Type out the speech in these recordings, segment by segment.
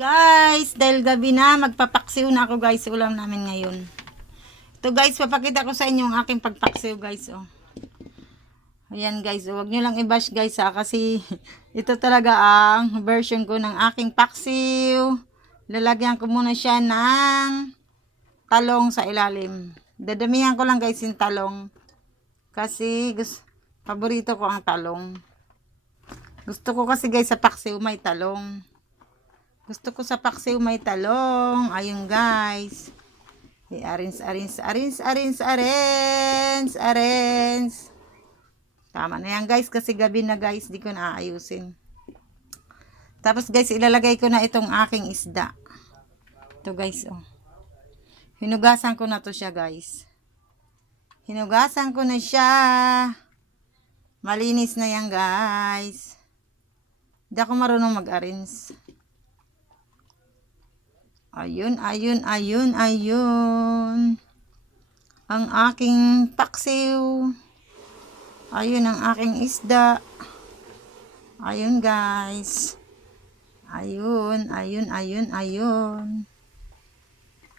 Guys, dahil gabi na, magpapaksiw na ako guys, ulam namin ngayon. Ito guys, papakita ko sa inyo ang aking pagpaksiw guys, oh. Ayan guys, huwag nyo lang i-bash guys ha, kasi ito talaga ang version ko ng aking paksiw. Lalagyan ko muna siya ng talong sa ilalim. Dadamihan ko lang guys yung talong, kasi paborito ko ang talong. Gusto ko kasi guys sa paksiw may talong. Gusto ko sa paksiw may talong. Ayun guys. Arrange. Tama na yan guys, kasi gabi na guys, di ko na aayusin. Tapos guys, ilalagay ko na itong aking isda. Ito guys, oh. Hinugasan ko na to siya guys. Hinugasan ko na siya. Malinis na yan guys. Di ako marunong mag-arrange. Ayun. Ang aking paksiw. Ayun ang aking isda. Ayun guys. Ayun.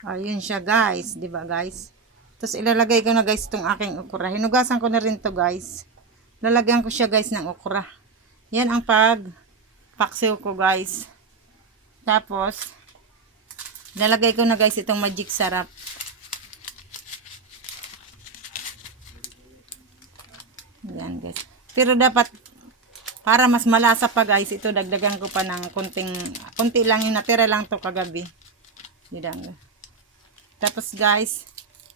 Ayun siya guys, 'di ba guys? Tapos ilalagay ko na guys itong aking okra. Hinugasan ko na rin to guys. Lalagyan ko siya guys ng okra. Yan ang paksiw ko guys. Tapos lalagay ko na guys itong magic sarap. Yan guys. Pero dapat para mas malasa pa guys, ito dagdagan ko pa ng konti lang yung natira lang to kagabi. Yan. Tapos guys,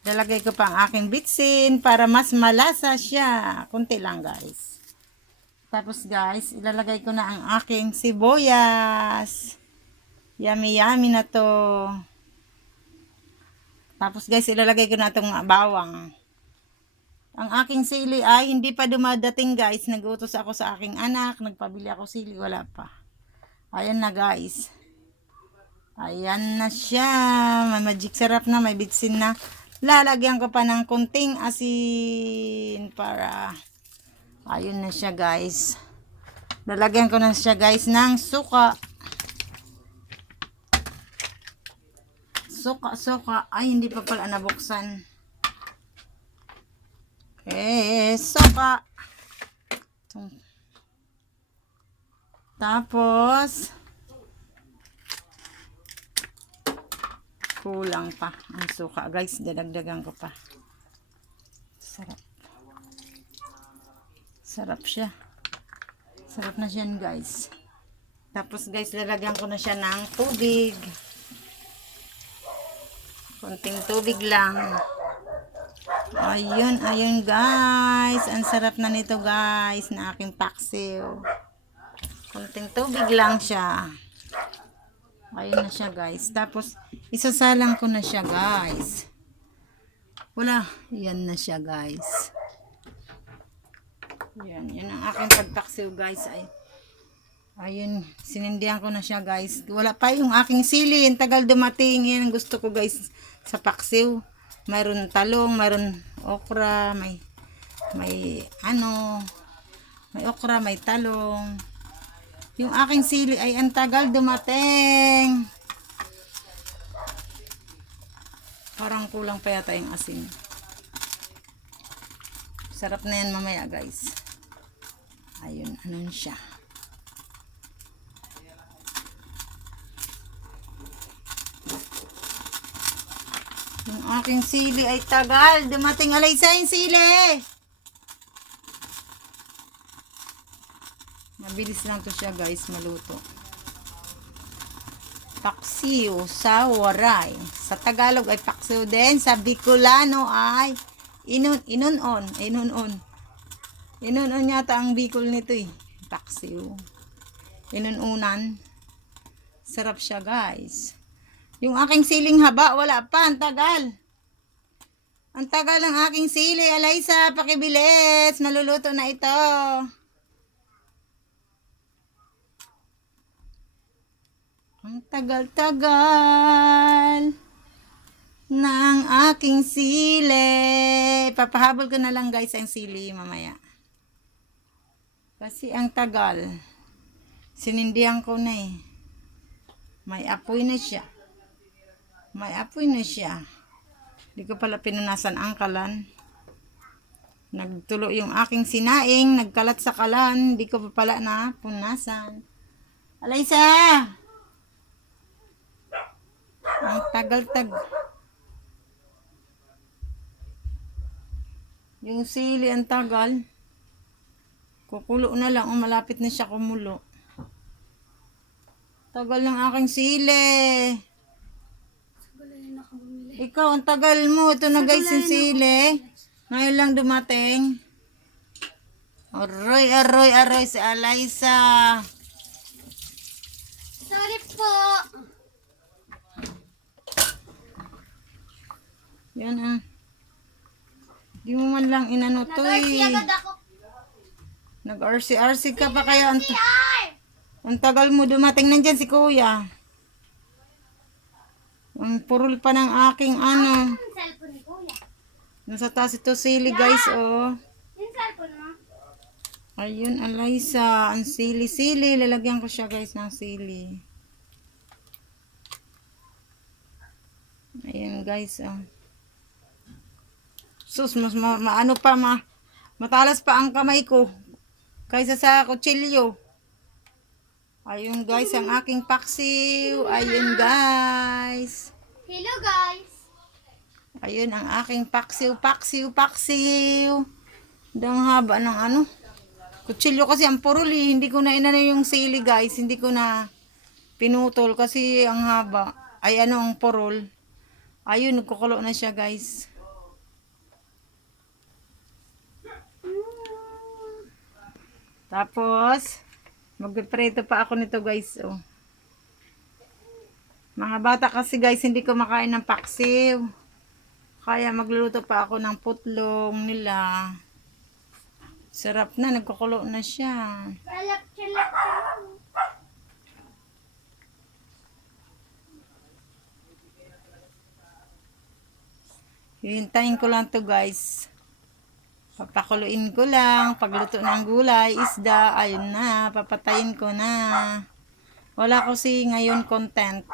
lalagay ko pa ang aking bitsin para mas malasa siya. Konti lang guys. Tapos guys, ilalagay ko na ang aking sibuyas. Yummy na to. Tapos guys, ilalagay ko na itong bawang. Ang aking sili ay hindi pa dumadating guys. Nagutos ako sa aking anak. Nagpabili ako sili. Wala pa. Ayan na guys. Ayan na siya. May magic sarap na. May bitsin na. Lalagyan ko pa ng kunting asin para ayun na siya guys. Lalagyan ko na siya guys ng suka. Suka. Ay, hindi pa pala nabuksan. Suka. Tapos kulang pa ang suka guys, dadagdagan ko pa. Sarap siya. Sarap na siya guys. Tapos guys, lalagyan ko na siya ng tubig. Konting tubig lang. Ayun guys. Ang sarap na nito guys, na aking paksiw. Konting tubig lang siya. Ayun na siya guys. Tapos isasalang ko na siya guys. Wala. Yan na siya guys. Yan ang aking pagpaksiw guys. Ayun, sinindihan ko na siya guys. Wala pa yung aking sili. Ang tagal dumating. Yan ang gusto ko guys sa paksiw. Mayroon talong, mayroon okra, may okra, may talong. Yung aking sili ay ang tagal dumating. Parang kulang pa yata yung asin. Sarap na yan mamaya guys. Ayun, anon siya. Yung aking sili ay tagal dumating. Alaysa yung sili. Mabilis lang to siya guys maluto. Paksiw sa waray. Sa Tagalog ay paksiw din. Sa Bicolano ay inunon yata ang Bicol nito eh. Paksiw. Inununan. Sarap siya guys. Yung aking siling haba, wala pa. Ang tagal. Ang tagal ng aking sili. Alaysa, pakibilis. Maluluto na ito. Ang tagal-tagal ng aking sili. Papahabol ko na lang guys ang sili mamaya. Kasi ang tagal. Sinindihan ko na eh. May apoy na siya. May apoy na siya. Di ko pala pinunasan ang kalan. Nagtulo yung aking sinaing. Nagkalat sa kalan. Di ko pa pala na punasan. Alaysa! Ang tagal-tag. Yung sili ang tagal. Kukulo na lang. Malapit na siya kumulo. Tagal ng aking sili. Ikaw, ang tagal mo. Ito na guys yung sili. Ngayon lang dumating. Aroy, aroy, aroy si Alaysa. Sorry po. Yan ah. Di mo man lang inano to Nag-RC eh. agad ako. Nag-RC-RC ka pa kaya. CR! Ang tagal mo dumating. Nandyan si kuya. Ang purul pa ng aking ano. Yung cellphone ni Kuya. Nasa taas ito sili guys oh. Yung cellphone mo. Ayun Alaysa. Ang sili-sili. Lalagyan ko siya guys ng sili. Ayan guys oh. Sus, mas maano pa matalas pa ang kamay ko kaysa sa kutsilyo. Ayun guys, ang aking paksiw. Ayun guys. Hello guys. Ayun ang aking paksiw. Dang haba ng ano. Kutsilyo kasi ang purol eh. Hindi ko na inano yung sili guys. Hindi ko na pinutol kasi ang haba. Ay ano ang purol. Ayun, nagkukulo na siya guys. Tapos, magpiprito pa ako nito guys. Oh. Mga bata kasi guys, hindi ko makain ng paksiw. Kaya magluluto pa ako ng putlong nila. Sarap na, nagkukulo na siya. Chalap. Hihintayin ko lang to guys. Papakuluin ko lang. Pagluto ng gulay, isda, ayun na. Papatayin ko na. Wala kasi ngayon content.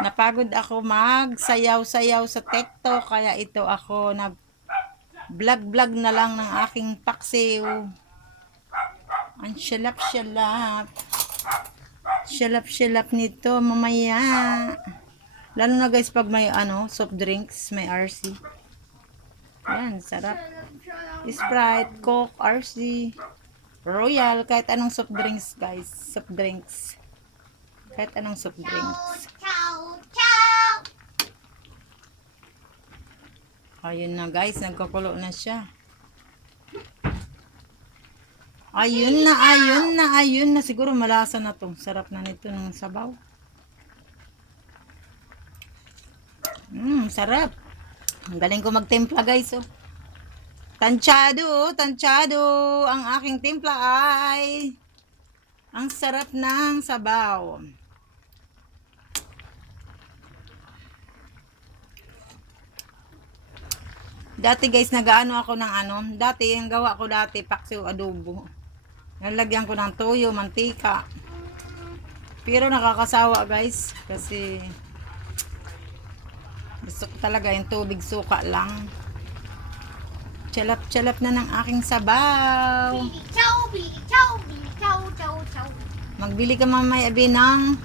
Napagod ako magsayaw-sayaw sa TikTok. Kaya ito ako nag-vlog na lang ng aking paksiw. Ang syalap-syalap. Syalap-syalap nito mamaya. Lalo na guys pag may soft drinks, may RC. Yan, sarap. Sprite, Coke, RC, Royal, kahit anong soft drinks guys. Soft drinks. Kahit anong soft drinks. Ciao. Ayun na guys, nagkakulo na siya. Ayun na. Siguro malasa na to. Sarap na nito ng sabaw. Sarap. Ang galing ko magtimpla guys oh. Tansyado ang aking timpla ay ang sarap ng sabaw. Dati guys nagaano ako ng dati ang gawa ko dati paksiw adobo. Nalagyan ko ng toyo, mantika. Pero nakakasawa guys kasi gusto ko talaga yung tubig suka lang. Chalap na ng aking sabaw. Ciao. Magbili ka mamaya ng